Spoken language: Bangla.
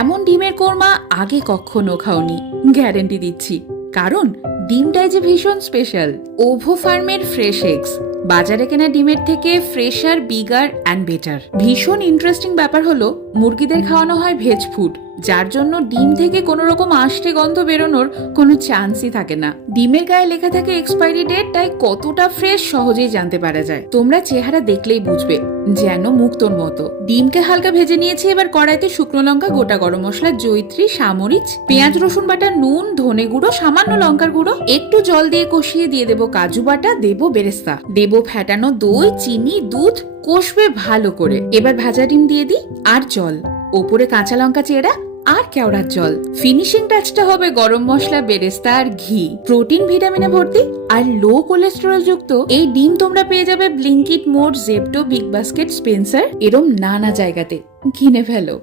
এমন ডিমের কোরমা আগে কখনো খাওনি, গ্যারান্টি দিচ্ছি। কারণ ডিমটাই যে ভীষণ স্পেশাল। ওভো ফার্মের ফ্রেশ এগস, বাজারে কেনা ডিমের থেকে ফ্রেশার, বিগার অ্যান্ড বেটার। ভীষণ ইন্টারেস্টিং ব্যাপার হলো মুরগিদের খাওয়ানো হয় ভেজ ফুড, যার জন্য ডিম থেকে কোনো রকম আষ্টে গন্ধ বেরোনোর কোনো চান্সই থাকে না। ডিমের গায়ে লেখা থাকে এক্সপায়ারি ডেট, তাই কতটা ফ্রেশ সহজেই জানতে পারা যায়। তোমরা চেহারা দেখলেই বুঝবে, যেন মুক্তোর মতো। ডিমকে হালকা ভেজে নিয়েছি, এবার কড়াইতে শুকনো লঙ্কা, গোটা গরম মশলা, জয়িত্রী, সামরিচ, পেঁয়াজ, রসুন বাটা, নুন, ধনে গুঁড়ো, সামান্য লঙ্কার গুঁড়ো, একটু জল দিয়ে কষিয়ে দিয়ে দেবো কাজু বাটা, দেবো বেরেস্তা, দেবো ফ্যাটানো দই, চিনি, দুধ, কষবে ভালো করে। এবার ভাজা ডিম দিয়ে দিই আর জল, ওপরে কাঁচা লঙ্কা চেরা আর কেওড়ার জল। ফিনিশিং টাচটা হবে গরম মশলা, বেরেস্তা আর ঘি। প্রোটিন, ভিটামিনে ভর্তি আর লো কোলেস্টেরল যুক্ত এই ডিম তোমরা পেয়ে যাবে ব্লিঙ্কিট, মোর, জেপ্টো, বিগ বাস্কেট, স্পেন্সার এরম নানা জায়গাতে। কিনে ফেলো।